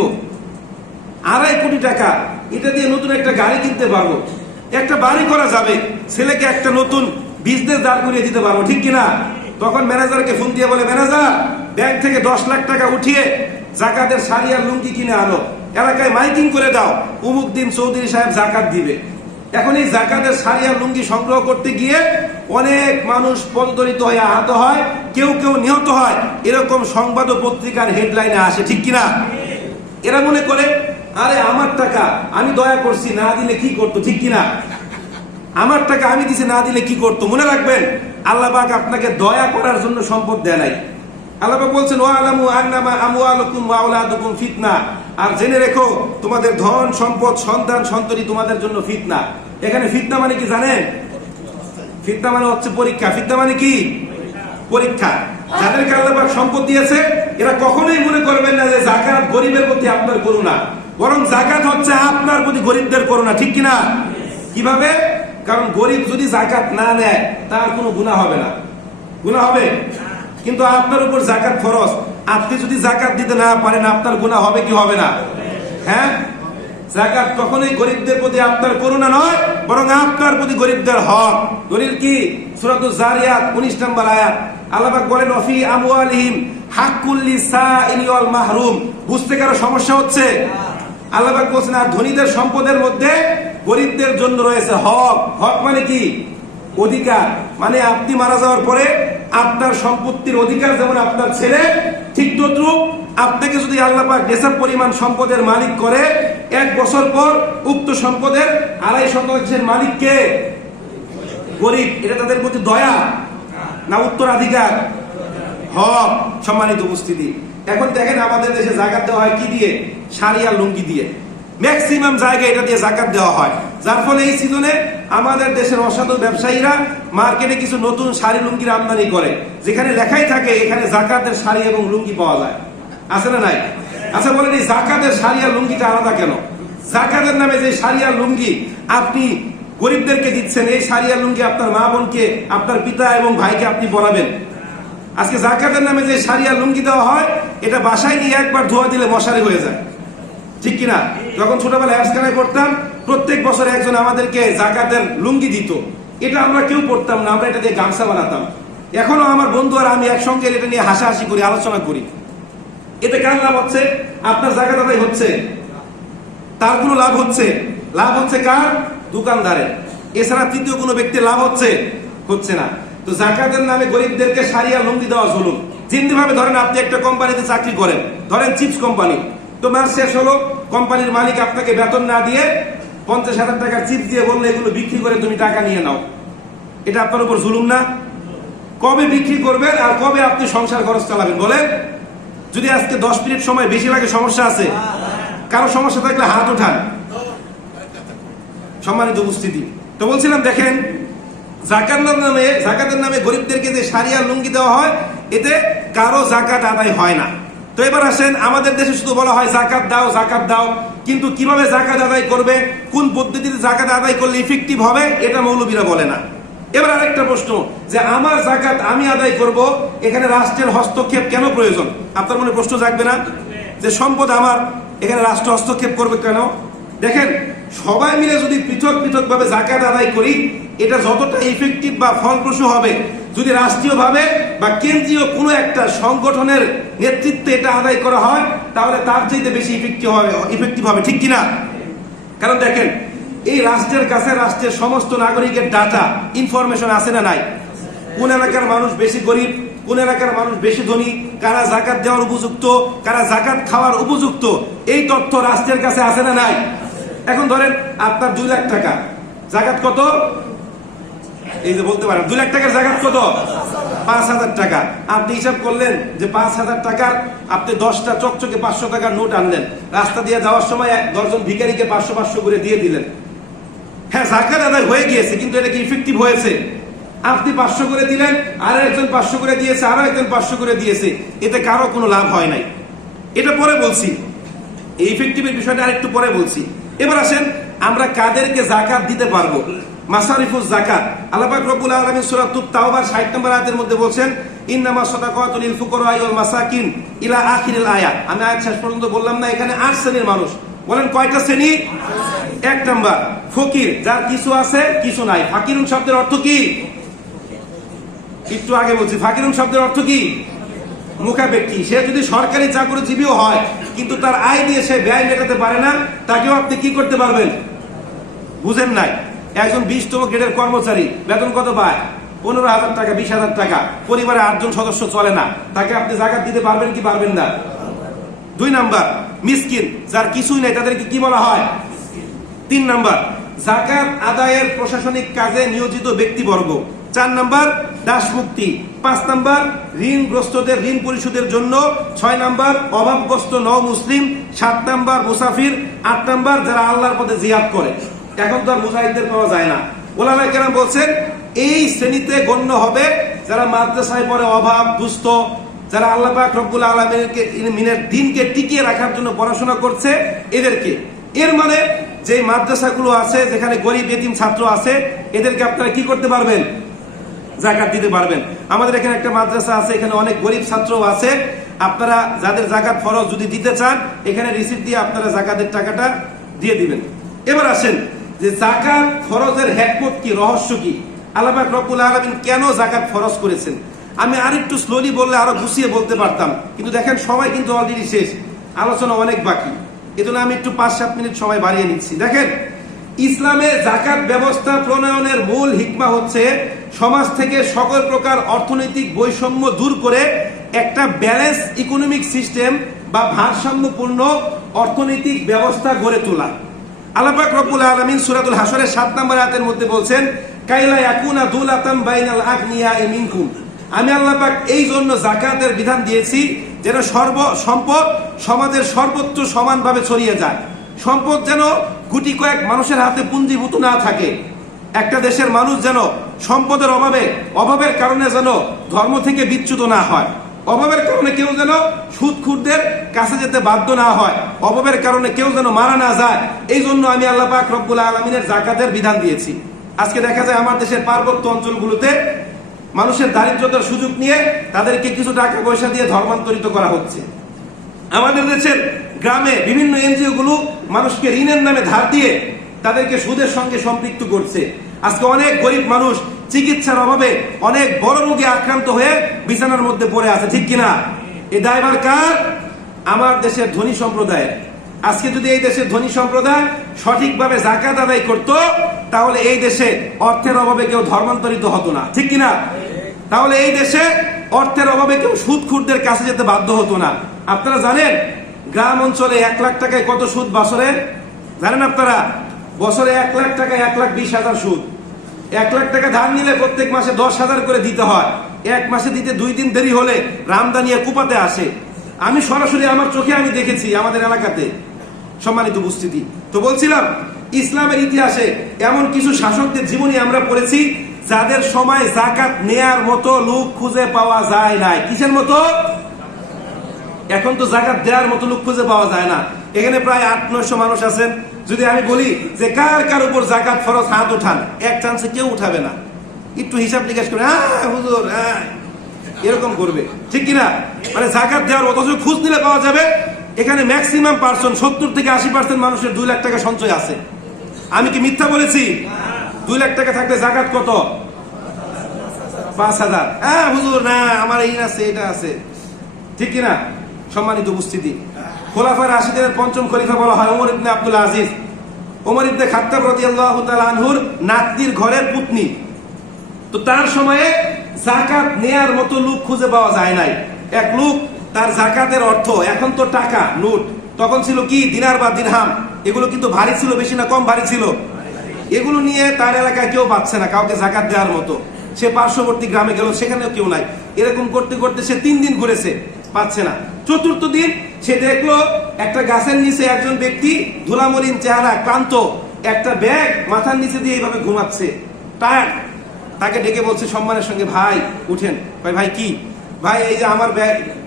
2.5 কোটি টাকা, এটা দিয়ে নতুন একটা গাড়ি কিনতে পারবো, একটা বাড়ি করা যাবে, ছেলেকে একটা নতুন বিজনেস দাঁড় করিয়ে দিতে পারবো, ঠিক কিনা? তখন ম্যানেজারকে ফোন দিয়ে বলে, ম্যানেজার, ব্যাংক থেকে 10 লাখ টাকা উঠিয়ে যাকাতের শাড়ি আর লুঙ্গি কিনে আনো, এলাকায় মাইকিং করে দাও, অমুক দিন চৌধুরী সাহেব যাকাত দিবে। এখন এই যাকাতের শাড়ি আর লুঙ্গি সংগ্রহ করতে গিয়ে অনেক মানুষ পদদলিত হয়ে আহত হয়, কেউ কেউ নিহত হয়, এরকম সংবাদ ও পত্রিকার হেডলাইনে আসে, ঠিক কিনা? এরা মনে করে, আরে আমার টাকা আমি দয়া করছি, না দিলে কি করতো, ঠিক কিনা? আমার টাকা আমি দিছি, না দিলে কি করতো? মনে রাখবেন, আল্লাহ পাক আপনাকে দয়া করার জন্য সম্পদ দেয় নাই। আল্লাহ পাক বলছেন, ওয়ালামু আন্নামা আমওয়ালুকুম ওয়া আওলাদুকুম ফিতনা, আর জেনে রেখো তোমাদের ধন সম্পদ সন্তান সন্ততি তোমাদের জন্য ফিতনা। এখানে ফিতনা মানে কি জানেন? ফিতনা মানে হচ্ছে পরীক্ষা। ফিতনা মানে কি? পরীক্ষা। যাদেরকে আল্লাহ পাক সম্পদ দিয়েছে, এরা কখনোই মনে করবেন না যে যাকাত গরিবের প্রতি আপনার করুণা, বরং যাকাত হচ্ছে আপনার প্রতি গরিবদের করুণা, ঠিক কিনা? কিভাবে? কারণ গরিব যদি যাকাত না নেয়, তার কোনো গুনাহ হবে না। গুনাহ হবে? কিন্তু আপনার উপর যাকাত ফরজ, আপনি যদি যাকাত দিতে না পারেন, আপনার গুনাহ হবে কি হবে না? হ্যাঁ, যাকাত কখনোই গরিবদের প্রতি আপনার করুণা নয়, বরং আপনার প্রতি গরিবদের হক। দলিল কি? সূরাতুজ জারিয়াত 19 নম্বর আয়াত। আল্লাহ পাক বলেন, ওয়াফি আমওয়ালিহিম হাক্কুল লিসাইলি ওয়াল মাহরুম। বুঝতে কারো সমস্যা হচ্ছে? আল্লাহ পাক বলেন, আর ধনীদের সম্পদের মধ্যে গরিবদের জন্য রয়েছে হক। হক মানে কি? অধিকার। মানে আপনি মারা যাওয়ার পরে আপনার সম্পত্তির অধিকার যেমন আপনার ছেলে, ঠিক তদ্রুপ আপনাকে যদি আল্লাহ পাক নেশাব পরিমাণ সম্পদের মালিক করে, 1 বছর পর উক্ত সম্পদের 2.5% মালিক কে? গরিব। এটা তাদের প্রতি দয়া না উত্তরাধিকার? হক। সম্মানিত উপস্থিতি, এখন দেখেন আমাদের দেশে যাকাত দেওয়া হয় কি দিয়ে? শাড়ি আর লুঙ্গি দিয়ে। ম্যাক্সিমাম জায়গায় এটা দিয়ে যাকাত দেওয়া হয়, যার ফলে এই সিজনে আমাদের দেশের অসাধু ব্যবসায়ীরা মার্কেটে কিছু নতুন শাড়ি লুঙ্গির আমদানি করে, যেখানে লেখাই থাকে এখানে যাকাতের শাড়ি এবং লুঙ্গি পাওয়া যায়। আছে না নাই? আচ্ছা বলেন, এই যাকাতের শাড়ি আর লুঙ্গিটা আলাদা কেন? যাকাতের নামে যে শাড়ি আর লুঙ্গি আপনি গরিবদেরকে দিচ্ছেন, এই শাড়ি আর লুঙ্গি আপনার মা বোনকে, আপনার পিতা এবং ভাইকে আপনি পরাবেন। আজকে যাকাতের নামে যে শাড়ি আর লুঙ্গি দেওয়া হয়, এটা বাসায় নিয়ে একবার ধোয়া দিলে মশারি হয়ে যায়, ঠিক কিনা? যখন ছোটবেলায় হাসখানায় পড়তাম, প্রত্যেক বছর একজন আমাদেরকে যাকাতের লুঙ্গি দিত, এটা আমরা কেউ পড়তাম না, আমরা এটা দিয়ে গামছা বানাতাম। এখনো আমার বন্ধু আর আমি একসঙ্গে এটা নিয়ে হাসাহাসি করি, আলোচনা করি। এতে কার লাভ হচ্ছে? আপনার যাকাত আদায় হচ্ছে, তার কোনো লাভ হচ্ছে? লাভ হচ্ছে কার? দোকানদারের। এছাড়া তৃতীয় কোনো ব্যক্তির লাভ হচ্ছে? হচ্ছে না। তো যাকাতের নামে গরিবদেরকে শাড়ি আর লুঙ্গি দেওয়া জুলুম। যেমনি ভাবে ধরেন আপনি একটা কোম্পানিতে চাকরি করেন, ধরেন চিপস কোম্পানি, তো মাস শেষ হলো, কোম্পানির মালিক আপনাকে বেতন না দিয়ে 50,000 টাকার চিপস দিয়ে বললো এগুলো বিক্রি করে তুমি টাকা নিয়ে নাও। এটা আপনার উপর জুলুম না? কবে বিক্রি করবেন আর কবে আপনি সংসার খরচ চালাবেন বলেন? যদি আজকে 10 মিনিট সময় বেশি লাগে, সমস্যা আছে? কারো সমস্যা থাকলে হাত উঠান। সম্মানিত উপস্থিতি, তো বলছিলাম দেখেন, যাকাতের নামে গরিবদেরকে যে শাড়ি আর লুঙ্গি দেওয়া হয়, এতে কারো যাকাত আদায় হয় না। তো এবার আসেন, আমাদের দেশে শুধু বলা হয় যাকাত দাও, যাকাত দাও, কিন্তু কিভাবে যাকাত আদায় করবে, কোন পদ্ধতিতে যাকাত আদায় করলে ইফেক্টিভ হবে, এটা মৌলবীরা বলে না। এবার আরেকটা প্রশ্ন, যে আমার যাকাত আমি আদায় করব, এখানে রাষ্ট্রের হস্তক্ষেপ কেন প্রয়োজন? আপনার মনে প্রশ্ন জাগবে না যে সম্পদ আমার, এখানে রাষ্ট্র হস্তক্ষেপ করবে কেন? দেখেন, সবাই মিলে যদি পৃথক পৃথক ভাবে যাকাত আদায় করি, এটা যতটা ইফেক্টিভ বা ফলপ্রসূ হবে, যদি রাষ্ট্রীয়ভাবে বা কেন্দ্রীয় কোনো একটা সংগঠনের নেতৃত্বে এটা আদায় করা হয় তাহলে তার চাইতে বেশি ইফেক্টিভ হবে, ঠিক কিনা? কারণ দেখেন, এই রাষ্ট্রের কাছে রাষ্ট্রের সমস্ত নাগরিকের ডাটা ইনফরমেশন আছে না নাই? কোন এলাকার মানুষ বেশি গরিব, কোন এলাকার মানুষ বেশি ধনী, কারা জাকাত দেওয়ার উপযুক্ত, কারা জাকাত খাওয়ার উপযুক্ত, এই তথ্য রাষ্ট্রের কাছে আছে না নাই? এখন ধরেন আপনার 2 লাখ টাকা, জাকাত কত? এই যে বলতে পারেন 2 লাখ টাকার জাকাত কত? 5,000 টাকা। আপনি হিসাব করলেন যে 5,000 টাকার আপনি 10টা চকচকে 500 টাকার নোট আনলেন, রাস্তা দিয়ে যাওয়ার সময় 10 জন ভিখারিকে 500 করে দিয়ে দিলেন। হ্যাঁ, জাকাত আদায় হয়ে গিয়েছে, কিন্তু এটা কি ইফেক্টিভ হয়েছে? আপনি 500 করে দিলেন, আরো একজন 500 করে দিয়েছে, আরো একজন 500 করে দিয়েছে, এতে কারো কোনো লাভ হয় নাই। এটা পরে বলছি, এই ইফেক্টিভের বিষয়টা আরেকটু পরে বলছি। এবার আসেন আমরা কাদেরকে জাকাত দিতে পারবো। মাসারিফুজ জাকাত, আল্লাহ পাক রব্বুল আলামিন সূরা তাওবার 60 নম্বর আয়াতের মধ্যে বলছেন, ইন্নামা সাদাকাতুল লিল ফুকারা ওয়াল মাসাকিন ইলা আখিরিল আয়াত। আমি আয়াত শেষ পর্যন্ত বললাম না, এখানে 8 শ্রেণীর মানুষ। বলেন কয়টা শ্রেণী? 1 নাম্বার ফকির, যার কিছু আছে কিছু নাই। ফাকিরুন শব্দের অর্থ কি? একটু আগে বলছি, ফাকিরুন শব্দের অর্থ কি? মুখা ব্যক্তি। সে যদি সরকারি চাকরিজীবীও হয় কিন্তু তার আয় দিয়ে সে ব্যয় মেটাতে পারে না, তাকেও আপনি কি করতে পারবেন? বুঝেন নাই? একজন 20তম গ্রেডের কর্মচারী বেতন কত পায়? 15,000 টাকা, 20,000 টাকা, পরিবারে 8 জন সদস্য চলে না, তাকে আপনি জাকাত দিতে পারবেন কি পারবেন না? 2 নাম্বার মিসকিন, যার কিছুই নাই, তাদেরকে কি বলা হয়? 3 নাম্বার জাকাত আদায়ের প্রশাসনিক কাজে নিয়োজিত ব্যক্তিবর্গ। 4 নাম্বার দাস মুক্তি। 5 নাম্বার ঋণগ্রস্তদের ঋণ পরিশোধের জন্য। 6 নাম্বার অভাবগ্রস্ত নও মুসলিম। 7 নাম্বার মুসাফির। 8 নাম্বার যারা আল্লাহর পথে জিহাদ করে। এখন তো আর মুজাহিদদের পাওয়া যায় না। ওলামায়ে কেরাম বলছেন এই শ্রেণীতে গণ্য হবে যারা মাদ্রাসায় পড়ে, অভাব দুস্থ, যারা আল্লাহ পাক রব্বুল আলামিনের দ্বীনকে টিকিয়ে রাখার জন্য পড়াশোনা করছে, এদেরকে। এর মানে যে মাদ্রাসাগুলো আছে যেখানে গরিব এতিম ছাত্র আছে, এদেরকে আপনারা কি করতে পারবেন? জাকাত দিতে পারবেন। আমাদের এখানে একটা মাদ্রাসা আছে, এখানে অনেক গরিব ছাত্র আছে। আপনারা যাদের জাকাত ফরজ যদি দিতে চান, এখানে রিসিপ্ট দিয়ে আপনারা জাকাতের টাকাটা দিয়ে দিবেন। এবার আসেন যে জাকাত ফরজের হিকমত কি, রহস্য কি, আল্লাহ পাক রব্বুল আলামিন কেন জাকাত ফরজ করেছেন। আমি আরেকটু স্লোলি বললে আরো গুছিয়ে বলতে পারতাম, কিন্তু দেখেন সময় কিন্তু অলরেডি শেষ, আলোচনা অনেক বাকি। এজন্য আমি একটু 5-7 মিনিট সময় বাড়িয়ে নিচ্ছি। দেখেন, ইসলামে জাকাত ব্যবস্থা প্রণয়নের মূল হিকমা হচ্ছে সমাজ থেকে সকল প্রকার অর্থনৈতিক বৈষম্য দূর করে একটা ব্যালেন্স ইকোনমিক সিস্টেম বা ভারসাম্যপূর্ণ অর্থনৈতিক ব্যবস্থা গড়ে তোলা। আল্লাহ পাক রব্বুল আলামিন সূরাতুল হাশরের 7 নম্বর আয়াতের মধ্যে বলছেন, কাইলা ইয়াকুনা দুলাতাম বাইনাল আগনিয়াই মিনকুম। আমি আল্লাহ পাক এই জন্য জাকাতের বিধান দিয়েছি যেন সম্পদ সমাজের সর্বত্র সমানভাবে ছড়িয়ে যায়। সম্পদ যেন গুটি কয়েক মানুষের হাতে পুঞ্জীভূত না থাকে। একটা দেশের মানুষ যেন সম্পদের অভাবের কারণে যেন ধর্ম থেকে বিচ্যুত না হয়। অভাবের কারণে কেউ যেন সুদখোরদের কাছে যেতে বাধ্য না হয়। অভাবের কারণে কেউ যেন মারা না যায়। এই জন্য আমি আল্লাহ পাক রব্বুল আলামিনের জাকাতের বিধান দিয়েছি। আজকে দেখা যায় আমার দেশের পার্বত্য অঞ্চলগুলোতে মানুষের দারিদ্রতার সুযোগ নিয়ে তাদেরকে কিছু টাকা পয়সা দিয়ে ধর্মান্তরিত করা হচ্ছে। আমাদের দেশের গ্রামে বিভিন্ন এনজিও গুলো মানুষকে ঋণের নামে ধার দিয়ে তাদেরকে সুদের সঙ্গে সম্পৃক্ত করছে। আজকে অনেক গরিব মানুষ চিকিৎসার অভাবে অনেক বড় রোগে আক্রান্ত হয়ে বিছানার মধ্যে পড়ে আছে, ঠিক কিনা? এই দায়ভার কার? আমার দেশের ধনী সম্প্রদায়। আজকে যদি এই দেশের ধনী সম্প্রদায় সঠিকভাবে জাকাত আদায় করত, তাহলে এই দেশে অর্থের অভাবে কেউ ধর্মান্তরিত হতো না, ঠিক কিনা? তাহলে এই দেশে অর্থের অভাবে কেউ সুদখোরদের কাছে যেতে বাধ্য হতো না। আপনারা জানেন গ্রাম অঞ্চলে 1 লাখ টাকায় কত সুদ বছরে? জানেন আপনারা? বছরে 1 লাখ টাকায় 1,20,000 সুদ। 1 লাখ টাকা ধার নিলে প্রত্যেক মাসে 10,000 করে দিতে হয়। 1 মাসে দিতে 2 দিন দেরি হলে রামদানিয়া কুপাতে আসে। আমি সরাসরি আমার চোখে আমি দেখেছি আমাদের এলাকাতে। সম্মানিত উপস্থিতি, তো বলছিলাম ইসলামের ইতিহাসে এমন কিছু শাসকদের জীবনী আমরা পড়েছি যাদের সময় জাকাত নেয়ার মতো লোক খুঁজে পাওয়া যায় নাই। কিসের মতো? এখন তো জাকাত দেওয়ার মতো লোক খুঁজে পাওয়া যায় না। এখানে প্রায় 800-900 মানুষ আছেন। যদি আমি বলি যে কার কার উপর জাকাত ফরজ, হাত উঠান, এক চান্সে কেউ উঠাবে না। একটু হিসাব নিকাশ করে হুজুর এরকম করবে, ঠিক কিনা? মানে জাকাত দেওয়ার অথচ খোঁজ নিলে পাওয়া যাবে এখানে ম্যাক্সিমাম পার্সন 70 থেকে 80% মানুষের 2 লাখ টাকা সঞ্চয় আছে। আমি কি মিথ্যা বলেছি? 2 লাখ টাকা থাকলে জাকাত কত? 5,000। হ্যাঁ হুজুর, না আমার এই আছে এটা আছে, ঠিক কিনা? সম্মানিত উপস্থিতি, খোলাফায়ে রাশিদিনের পঞ্চম খলিফা বলা হয় ওমর ইবনে আব্দুল আজিজ। ওমর ইবনে খাত্তাব রাদিয়াল্লাহু তাআলা আনহুর নাতনির ঘরের পুতনি। তো তার সময়ে যাকাত নেয়ার মতো লোক খুঁজে পাওয়া যায় নাই। এক লোক তার যাকাতের অর্থ, এখন তো টাকা নোট, তখন ছিল কি দিনার বা দিরহাম, এগুলো কিন্তু ভারী ছিল, বেশি না কম ভারী ছিল। এগুলো নিয়ে তার এলাকায় কেউ পাচ্ছে না কাউকে যাকাত দেওয়ার মতো। সে পার্শ্ববর্তী গ্রামে গেল, সেখানেও কেউ নাই। এরকম করতে করতে সে 3 দিন ঘুরেছে, পাচ্ছে না। চতুর্থ দিন সে দেখলো একটা গাছের নিচে একজন ব্যক্তি, ধুলামলিন চেহারা, ক্লান্ত, একটা ব্যাগ মাথার নিচে দিয়ে এইভাবে ঘুমাচ্ছে, টায়ার্ড। তাকে ডেকে বলছে সম্মানের সঙ্গে, ভাই উঠেন। ভাই কি? ভাই এই যে আমার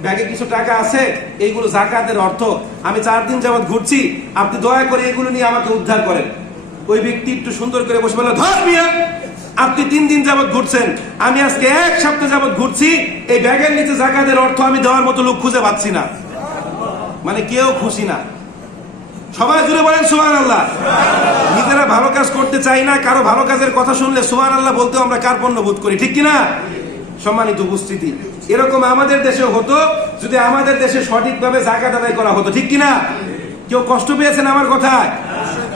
ব্যাগে কিছু টাকা আছে, এইগুলো যাকাতের অর্থ, আমি 4 দিন যাবত ঘুরছি, আপনি দয়া করে এগুলো নিয়ে আমাকে উদ্ধার করেন। ওই ব্যক্তি একটু সুন্দর করে বসে বলল, ধর মিয়া, আপনি 3 দিন যাবত ঘুরছেন, আমি আজকে 1 সপ্তাহ যাবত ঘুরছি, এই ব্যাগের নিচে যাকাতের অর্থ আমি দেওয়ার মতো লোক খুঁজে পাচ্ছি না। মানে কেউ খুশি না। সবাই জুড়ে বলেন সুবহানাল্লাহ। নিজেরা ভালো কাজ করতে চাই না, কারো ভালো কাজের কথা শুনলে সুবহানাল্লাহ বলতেও আমরা কার্পণ্য বোধ করি, ঠিক কিনা? সম্মানিত উপস্থিতি, এরকম আমাদের দেশে হতো যদি আমাদের দেশে সঠিকভাবে যাকাত আদায় করা হতো, ঠিক কিনা? কেউ কষ্ট পেয়েছেন আমার কথায়?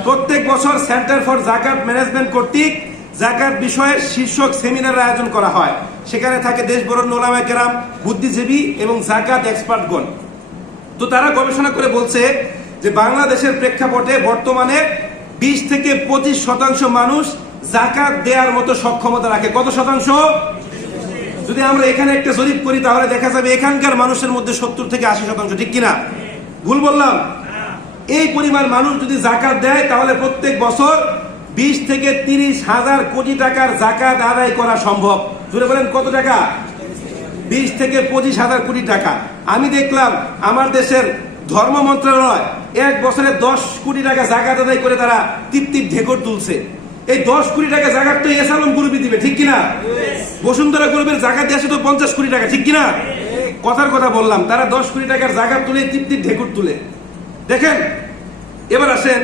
প্রত্যেক বছর সেন্টার ফর যাকাত ম্যানেজমেন্ট কর্তৃক যাকাত বিষয়ে শীর্ষক সেমিনারের আয়োজন করা হয়। সেখানে থাকে দেশ বরেণ্য উলামায়ে কেরাম, বুদ্ধিজীবী এবং যাকাত এক্সপার্টগণ। তো তারা গবেষণা করে বলছে যে বাংলাদেশের প্রেক্ষাপটে বর্তমানে 20 থেকে 25% মানুষ যাকাত দেওয়ার মতো সক্ষমতা রাখে। কত শতাংশ? যদি আমরা এখানে একটা জরিপ করি তাহলে দেখা যাবে এখানকার মানুষের মধ্যে 70 থেকে 80%, ঠিক কিনা? ভুল বললাম? এই পরিমাণ মানুষ যদি যাকাত দেয় তাহলে প্রত্যেক বছর 20 থেকে 30 হাজার কোটি টাকার যাকাত আদায় করা সম্ভব। জুড়ে বলেন কত টাকা? 20 থেকে 25 হাজার কোটি টাকা। আমি দেখলাম আমার দেশের ধর্ম মন্ত্রণালয় 1 বছরে 10 কোটি টাকা যাকাত আদায় করে তারা তৃপ্তির ঢেকর তুলছে। এই 10 কোটি টাকা যাকাত তো এসালম গ্রুপই দিবে, ঠিক কিনা? বসুন্ধরা গ্রুপের যাকাত দিয়েছে তো 50 কোটি টাকা, ঠিক কিনা? কথার কথা বললাম, তারা 10 কোটি টাকার যাকাত তুলে তৃপ্তির ঢেকর তুলে। দেখেন, এবার আসেন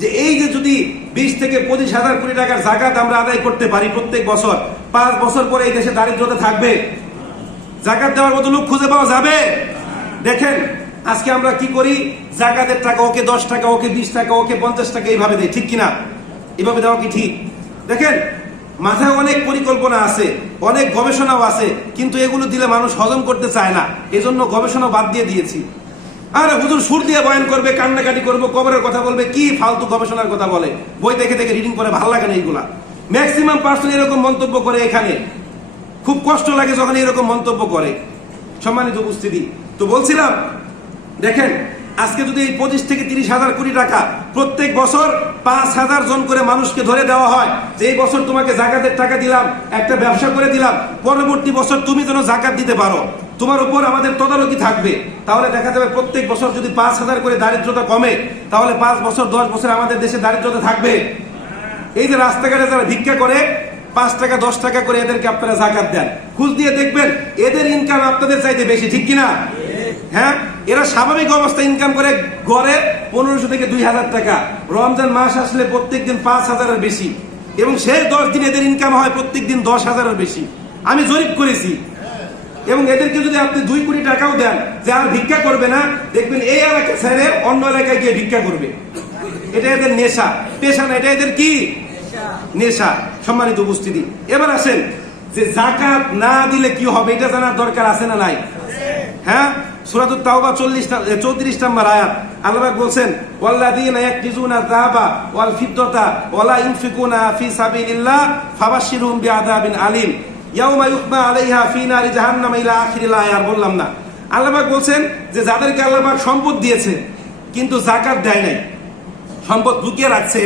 যে এই যে যদি 20 থেকে 25 হাজার কোটি টাকার যাকাত আমরা আদায় করতে পারি প্রত্যেক বছর, 5 বছর পরে এই দেশে দারিদ্রতা থাকবে? যাকাত দেওয়ার মতো লোক খুঁজে পাওয়া যাবে? দেখেন আজকে আমরা কি করি, যাকাতের টাকা ওকে 10 টাকা, ওকে 20 টাকা, ওকে 50 টাকা, এইভাবে দেয়, ঠিক কিনা? এভাবে দেওয়া কি ঠিক? দেখেন মাথায় অনেক পরিকল্পনা আছে, অনেক গবেষণাও আছে, কিন্তু এগুলো দিলে মানুষ হজম করতে চায় না, এজন্য গবেষণা বাদ দিয়ে দিয়েছি। আরে হুজুর সুর দিয়ে বয়ান করবে, কান্নাকাটি করবো, কবরের কথা বলবে, কি ফালতু গবেষণার কথা বলে, বই দেখে দেখে রিডিং করে, ভালো লাগে না এইগুলা। ম্যাক্সিমাম পার্সন এরকম মন্তব্য করে, এখানে খুব কষ্ট লাগে যখন এরকম মন্তব্য করে। সম্মানিত উপস্থিতি, তো বলছিলাম দেখেন আজকে যদি এই 25 থেকে 30 হাজার কোটি টাকা প্রত্যেক বছর 5,000 জন করে মানুষকে ধরে দেওয়া হয় যে এই বছর তোমাকে যাকাতের টাকা দিলাম, একটা ব্যবসা করে দিলাম, পরবর্তী বছর তুমি যেন যাকাত দিতে পারো, তোমার উপর আমাদের তদারকি থাকবে, তাহলে দেখা যাবে প্রত্যেক বছর যদি 5,000 করে দারিদ্রতা কমে, তাহলে 5 বছর 10 বছর আমাদের দেশে দারিদ্রতা থাকবে। এই যে রাস্তাঘাটে যারা ভিক্ষা করে 5 টাকা 10 টাকা করে, এদেরকে আপনারা যাকাত দেন, খোঁজ দিয়ে দেখবেন এদের ইনকাম আপনাদের চাইতে বেশি, ঠিক কিনা? হ্যাঁ, এরা স্বাভাবিক অবস্থা ইনকাম করে গড়ে 1500 থেকে 2000 টাকা। রমজান মাস আসলে প্রত্যেক দিন 5000-এর বেশি, এবং শেষ 10 দিন এদের ইনকাম হয় প্রত্যেক দিন 10,000-এর বেশি। আমি জরিপ করেছি। এবং এদেরকে যদি আপনি 2 কোটি টাকাও দেন যে আর ভিক্ষা করবে না, দেখবেন এই এলাকা ছেড়ে অন্য এলাকায় গিয়ে ভিক্ষা করবে। এটা এদের নেশা, পেশা না, এটা এদের কি নেশা। সম্মানিত উপস্থিতি, এবার আসেন যে যাকাত না দিলে কি হবে এটা জানার দরকার আছে না নাই? হ্যাঁ, সূরাতুত তাওবা 34 নম্বর আয়াত আল্লাহ পাক বলছেন, ওয়াল্লাযীনা ইয়াকনিজুনা যাহাবা ওয়াল ফিদ্দাতা ওয়ালা ইনফিকুনা ফি সাবিলিল্লাহ ফাবাশশিরহুম বিআযাবিন আলীম ইয়াউমা ইউহমা আলাইহা ফি নারি জাহান্নাম ইলা আখিরিল আয়াত। বললাম না, আল্লাহ পাক বলছেন যে যাদেরকে আল্লাহ পাক সম্পদ দিয়েছে কিন্তু যাকাত দেয় নাই, সম্পদ লুকিয়ে রাখছে,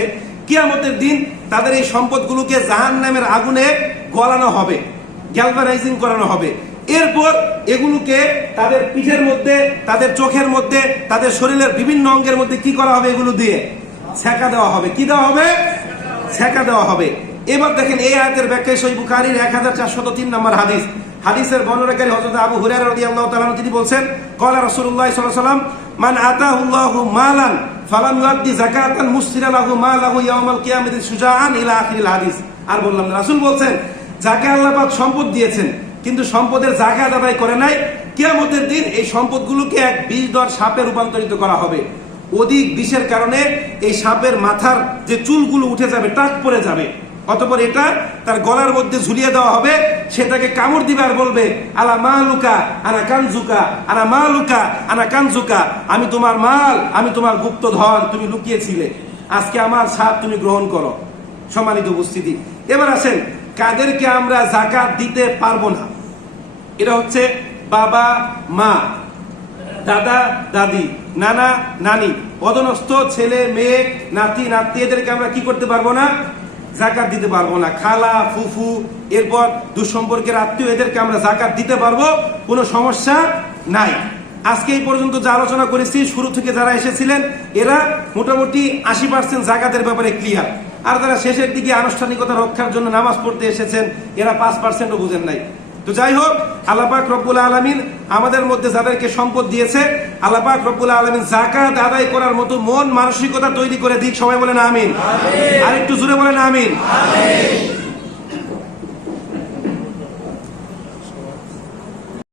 কিয়ামতের দিন তাদের এই সম্পদগুলোকে জাহান্নামের আগুনে গলানো হবে, গ্যালভানাইজিং করানো হবে। এরপর এগুলোকে তাদের পিঠের মধ্যে, তাদের চোখের মধ্যে, তাদের শরীরের বিভিন্ন অঙ্গের মধ্যে কি করা হবে? এগুলো দিয়ে ছেঁকা দেওয়া হবে। কি দেওয়া হবে? ছেঁকা দেওয়া হবে। এবার দেখেন এই আয়াতের ব্যাখ্যায় সহিহ বুখারীর 1403 নম্বর হাদিস, হাদিসের বর্ণনাকারী হযরত আবু হুরায়রা রাদিয়াল্লাহু তাআলা তিনি বলছেন, ক্বালা রাসূলুল্লাহ সাল্লাল্লাহু আলাইহি ওয়াসাল্লাম, মান আতাহুল্লাহু মালান ফালাম ইউআদ্দি যাকাতান মুসরিরা লাহু মালাহু ইয়াউমাল কিয়ামাতি শুজাআন ইলা আখিরিল হাদিস। আর বললাম রাসূল বলছেন যাকে আল্লাহ পাক সম্পদ দিয়েছেন কিন্তু সম্পদের জাকাত আদায় করে নাই, কিয়ামতের দিন এই সম্পদগুলোকে এক বিষধর সাপে রূপান্তরিত করা হবে। অধিক বিষের কারণে এই সাপের মাথার যে চুলগুলো উঠে যাবে, টাক পড়ে যাবে, অতঃপর এটা তার গলার মধ্যে ঝুলিয়ে দেওয়া হবে। সেটাকে কামড় দিবে আর বলবে, আলা মালুকা আনা কানজুকা, আনা মালুকা আনা কানজুকা, আমি তোমার মাল, আমি তোমার গুপ্ত ধন, তুমি লুকিয়েছিলে, আজকে আমার সাপ তুমি গ্রহণ করো। সম্মানিত উপস্থিতি, এবার আসেন কাদেরকে আমরা যাকাত দিতে পারবো না। এটা হচ্ছে বাবা মা, দাদা দাদি, নানা নানি, অধনস্থ ছেলে মেয়ে, নাতি নাতনি, এদেরকে আমরা কি করতে পারবো না? যাকাত দিতে পারবো না। খালা ফুফু, এরপর দুঃসম্পর্কের আত্মীয়, এদেরকে আমরা যাকাত দিতে পারবো, কোনো সমস্যা নাই। আজকে এই পর্যন্ত যা আলোচনা করেছি, শুরু থেকে যারা এসেছিলেন এরা মোটামুটি 80% যাকাতের ব্যাপারে ক্লিয়ার, আর যারা শেষের দিকে আনুষ্ঠানিকতা রক্ষার জন্য নামাজ পড়তে এসেছেন এরা 5%ও বুঝেন নাই। তো যাই হোক, আল্লাহ পাক রব্বুল আলামিন আমাদের মধ্যে যাদেরকে সম্পদ দিয়েছে, আল্লাহ পাক রব্বুল আলামিন যাকাত আদায় করার মতো মন মানসিকতা তৈরি করে দিক। সবাই বলেন আমিন। আর একটু জোরে বলেন আমিন।